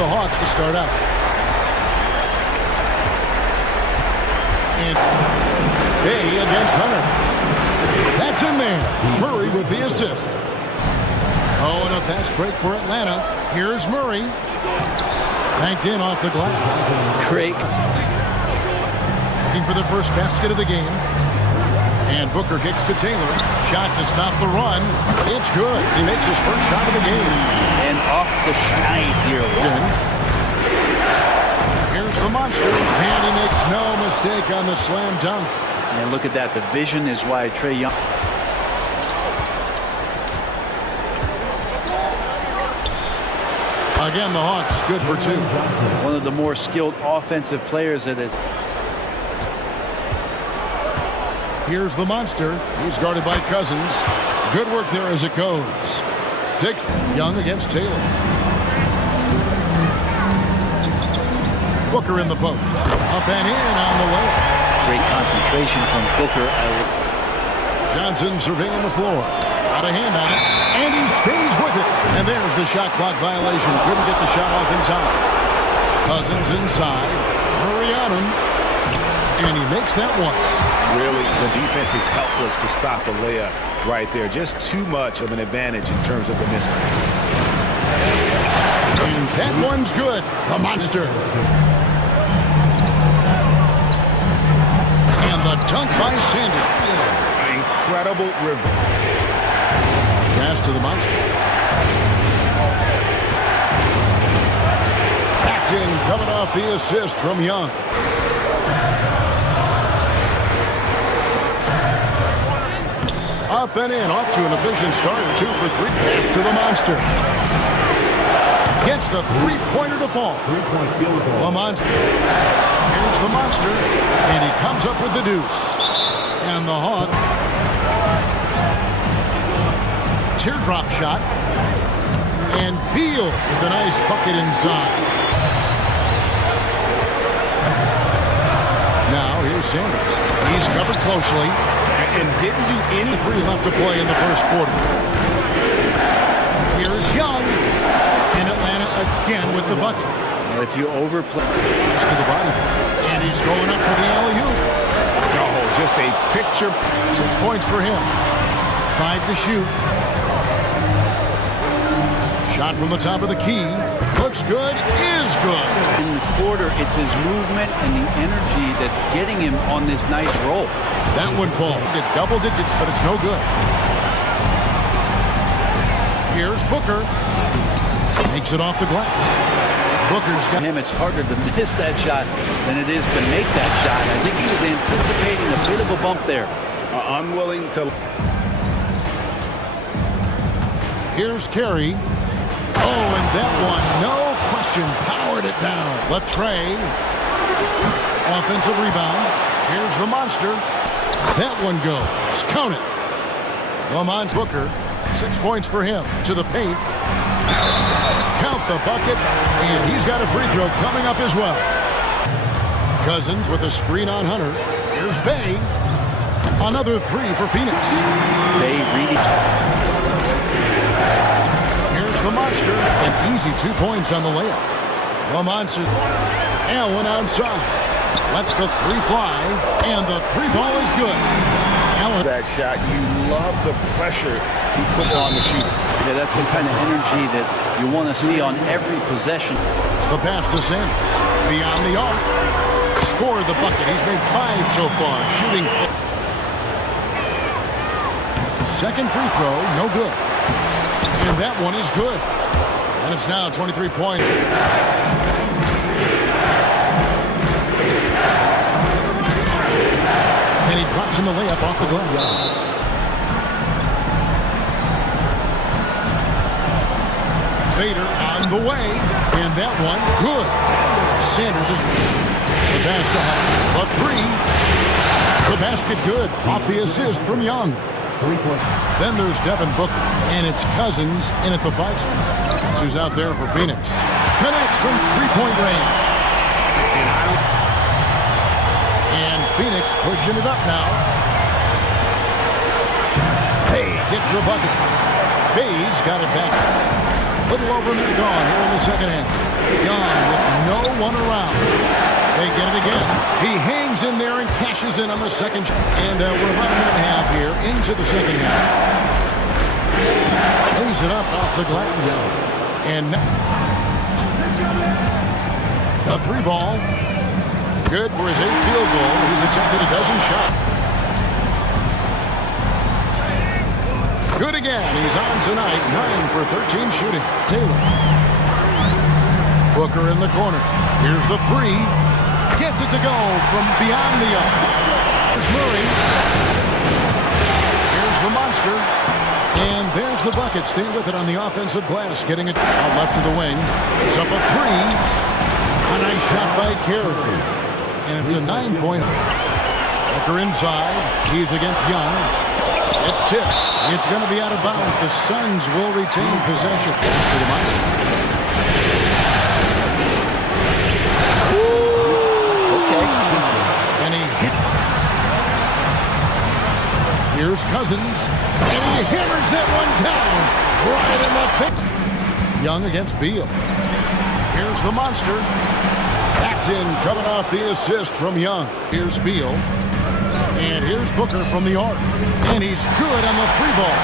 the Hawks to start out. And Bay against Hunter. That's in there. Murray with the assist. Oh, and a fast break for Atlanta. Here's Murray. Banked in off the glass. Craig. Looking for the first basket of the game. And Booker kicks to Taylor. Shot to stop the run. It's good. He makes his first shot of the game. And off the schneid here. Here's the monster. And he makes no mistake on the slam dunk. And look at that. The vision is why Trae Young. Again, the Hawks good for two. One of the more skilled offensive players that is. Here's the monster. He's guarded by Cousins. Good work there as it goes. 6. Young against Taylor. Booker in the post. Up and in on the way. Great concentration from Booker. Johnson surveying the floor. Got a hand on it. And he stays with it. And there's the shot clock violation. Couldn't get the shot off in time. Cousins inside. Murray on him. And he makes that one. Really, the defense is helpless to stop a layup right there. Just too much of an advantage in terms of the mismatch. And that one's good. The monster. And the dunk by Sanders. Incredible Pass to the monster. Paxson coming off the assist from Young. Up and in, off to an efficient start. 2 for 3. Pass to the monster. Gets the three-pointer to fall. The monster. Here's the monster. And he comes up with the deuce. And the Hawk. Teardrop shot. And Beal with a nice bucket inside. Now here's Sanders. He's covered closely. And didn't do any 3 left to play in the first quarter. Here's Young. And Atlanta again with the bucket. Well, if you overplay. Pass to the body. And he's going up for the alley-oop. Oh, just a picture. 6 points for him. 5 to shoot. Shot from the top of the key. Looks good. Is good. In the quarter, it's his movement and the energy that's getting him on this nice roll. That one falls. Did double digits, but it's no good. Here's Booker. Makes it off the glass. Booker's got him. It's harder to miss that shot than it is to make that shot. I think he was anticipating a bit of a bump there. Unwilling to. Here's Carey. Oh, and that one, no question, powered it down. Latrey. Offensive rebound. Here's the monster. That one goes. Count it. Lamont Booker. 6 points for him. To the paint. Count the bucket. And he's got a free throw coming up as well. Cousins with a screen on Hunter. Here's Bay. Another 3 for Phoenix. Bay reading. Here's the monster. An easy 2 points on the layup. The monster. Allen outside. Lets the 3 fly. And the 3 ball is good. Allen. That shot, you love the pressure he puts on the shooter. Yeah, that's the kind of energy that you want to see on every possession. The pass to Sanders. Beyond the arc. Scored the bucket. He's made 5 so far. Shooting. Second free throw. No good. And that one is good. And it's now 23 points. And he drops in the layup off the glass. Fader on the way. And that one, good. Sanders is the pass to Hutch. The 3. The basket good. Off the assist from Young. Then there's Devin Booker. And it's Cousins in at the 5 spot. That's who's out there for Phoenix. Connects from 3-point range. And Phoenix pushing it up now. Bay gets the bucket. Bay's got it back. Little over a minute gone here in the second half. Young with no one around. They get it again. He hangs in there and cashes in on the second. And we're about a minute and a half here into the second half. Lays it up off the glass. And a 3-ball. Good for his 8th field goal. He's attempted a dozen shots. Good again. He's on tonight. 9 for 13 shooting. Taylor. Booker in the corner. Here's the 3. Gets it to go from beyond the arc. There's Murray. Here's the monster. And there's the bucket. Stay with it on the offensive glass. Getting it out left to the wing. It's up a 3. A nice shot by Carey. And it's a 9-point. Booker inside. He's against Young. It's tipped. It's going to be out of bounds. The Suns will retain possession. Pass to the monster. Okay. And he hit. Here's Cousins. And he hammers that one down. Right in the thick. Young against Beal. Here's the monster. That's in, coming off the assist from Young. Here's Beal. And here's Booker from the arc. And he's good on the 3-ball.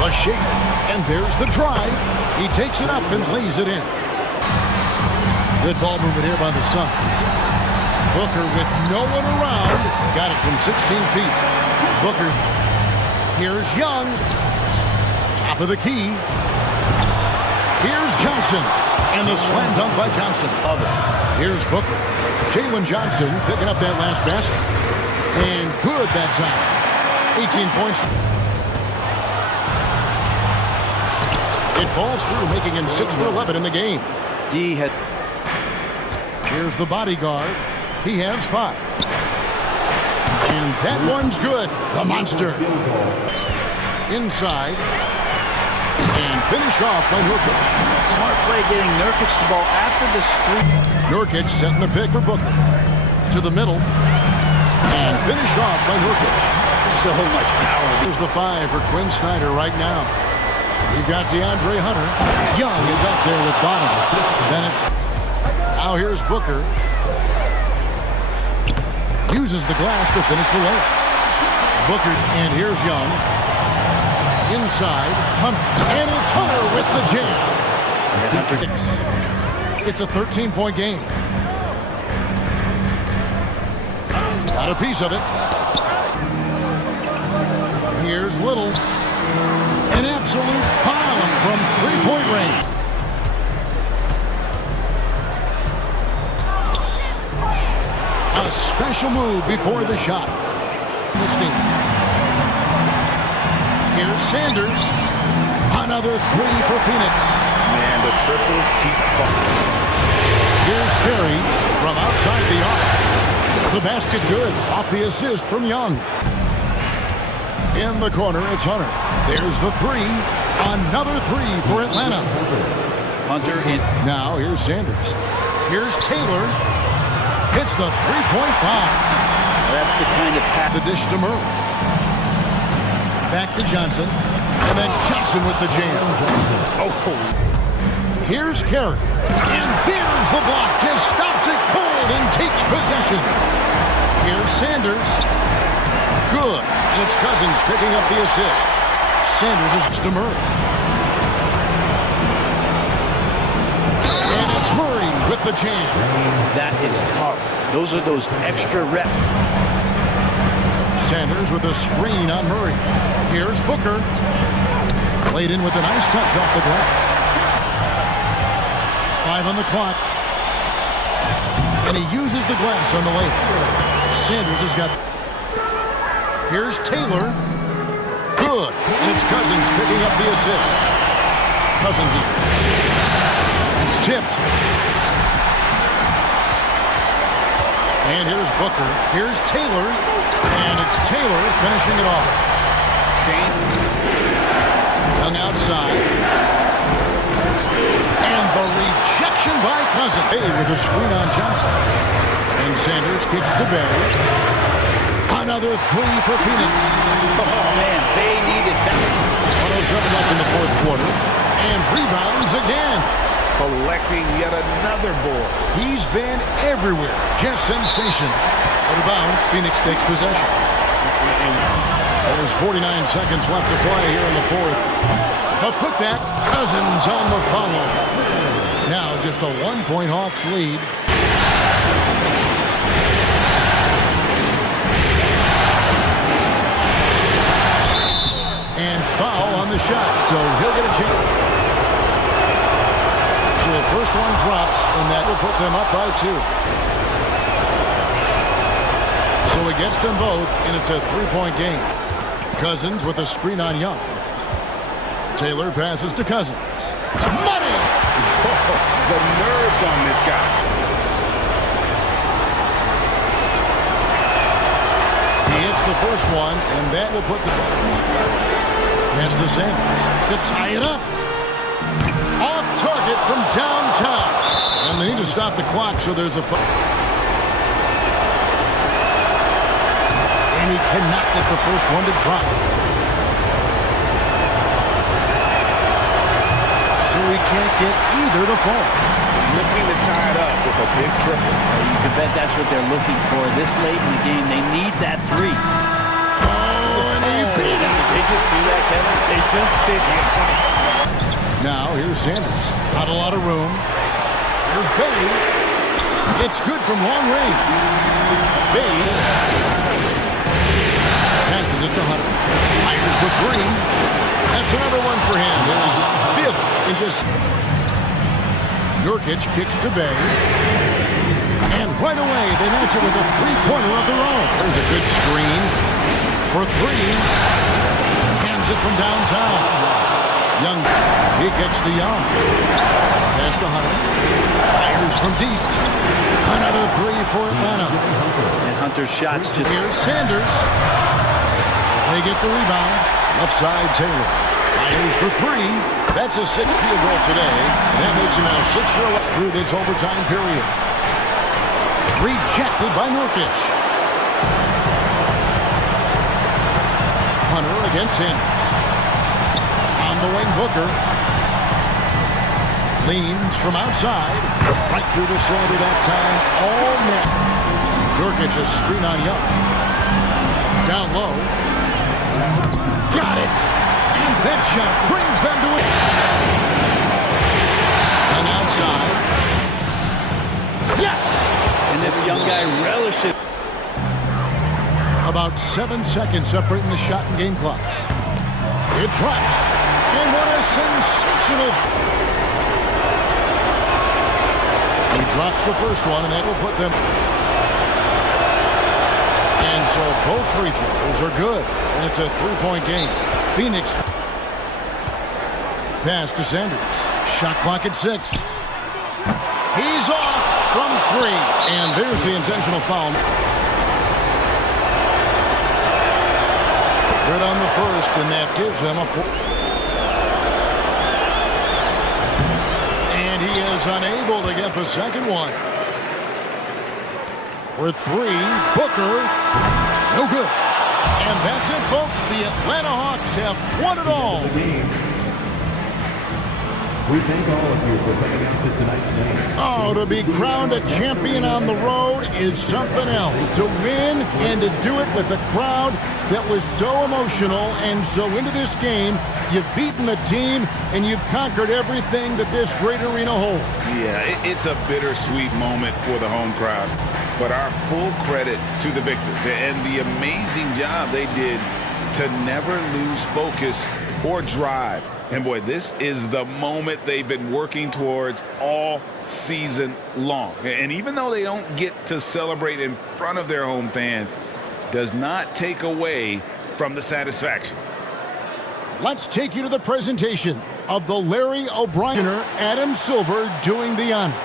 The shake. And there's the drive. He takes it up and lays it in. Good ball movement here by the Suns. Booker with no one around. Got it from 16 feet. Booker. Here's Young. Top of the key. Here's Johnson. And the slam dunk by Johnson. Love it. Here's Booker. Jalen Johnson picking up that last basket. And good that time. 18 points. It falls through, making him 6 for 11 in the game. D had. Here's the bodyguard. He has 5. And that one's good. The monster. Inside. And finished off by Nurkic. Smart play getting Nurkic the ball after the screen. Nurkic setting the pick for Booker. To the middle. And finished off by Nurkic. So much power. Here's the 5 for Quinn Snyder right now. We've got DeAndre Hunter. Young is up there with Bottom. Then it's... Now here's Booker. Uses the glass to finish the layup. Booker, and here's Young. Inside, Hunter. And it's Hunter with the jam. It's a 13-point game. Got a piece of it. Here's Little. An absolute bomb from 3-point range. A special move before the shot. This game. Here's Sanders. Another 3 for Phoenix. Man, the triples keep falling. Here's Carey from outside the arc. The basket good off the assist from Young. In the corner, it's Hunter. There's the 3. Another 3 for Atlanta. Hunter in. Now here's Sanders. Here's Taylor. Hits the 3-point bomb. That's the kind of pass. The dish to Murray. Back to Johnson. And then Johnson with the jam. Oh. Here's Carey. And there's the block. Just stops it cold and takes possession. Here's Sanders. Good. And it's Cousins picking up the assist. Sanders is to Murray. And it's Murray with the jam. That is tough. Those are those extra reps. Sanders with a screen on Murray. Here's Booker. Played in with a nice touch off the glass. 5 on the clock. And he uses the glass on the layup. Sanders has got... Here's Taylor. Good. And it's Cousins picking up the assist. Cousins is... It's tipped. And here's Booker. Here's Taylor. And it's Taylor finishing it off. Young outside. And the rejection by Cousins. Hey, with a screen on Johnson. And Sanders kicks to Bay. Another 3 for Phoenix. Oh, man. Bay needed that. 107 left in the fourth quarter. And rebounds again. Collecting yet another board. He's been everywhere. Just sensational. Out of bounds, Phoenix takes possession. There's 49 seconds left to play here in the fourth. The putback, Cousins on the follow. Now just a 1-point Hawks lead. And foul on the shot, so he'll get a chance. So the first one drops, and that will put them up by 2. So he gets them both, and it's a 3-point game. Cousins with a screen on Young. Taylor passes to Cousins. It's money! The nerves on this guy. He hits the first one, and that will put the... Pass to Sanders to tie it up. Off target from downtown. And they need to stop the clock, so there's a... And he cannot get the first one to drop. So he can't get either to fall. Looking to tie it up with a big triple. You can bet that's what they're looking for. This late in the game, they need that 3. Oh, and he beat it. They just do that, Kevin. They just did. Now here's Sanders. Not a lot of room. Here's Bay. It's good from long range. Bay passes it to Hunter. Fires the 3. That's another one for him. His 5th in just... Nurkic kicks to Bay. And right away, they match it with a 3-pointer of their own. There's a good screen for 3. Hands it from downtown. Young, he kicks to Young. Pass to Hunter. Fires from deep. Another 3 for Atlanta. And Hunter's shots just... Here's Sanders. They get the rebound. Left side, Taylor. Fires for 3. That's a 6th field goal today. And that makes it now 6 for 11 through this overtime period. Rejected by Nurkic. Hunter against Sanders. On the wing, Booker. Leans from outside. Right through the shoulder that time. All net. Nurkic a screen on Young. Down low. Got it. And that shot brings them to it. And outside. Yes! And this young guy relishes. About 7 seconds separating the shot and game clocks. It drops. And what a sensational... He drops the first one, and that will put them... And so both free throws are good. And it's a 3-point game. Phoenix. Pass to Sanders. Shot clock at 6. He's off from 3. And there's the intentional foul. Good on the first, and that gives them a 4. And he is unable to get the second one. For 3, Booker, no good. And that's it, folks. The Atlanta Hawks have won it all. We thank all of you for coming out to tonight's game. Oh, to be crowned a champion on the road is something else. To win and to do it with a crowd that was so emotional and so into this game, you've beaten the team and you've conquered everything that this great arena holds. Yeah, it's a bittersweet moment for the home crowd. But our full credit to the victors and the amazing job they did to never lose focus or drive. And boy, this is the moment they've been working towards all season long. And even though they don't get to celebrate in front of their home fans, does not take away from the satisfaction. Let's take you to the presentation of the Larry O'Brien. Adam Silver doing the honors.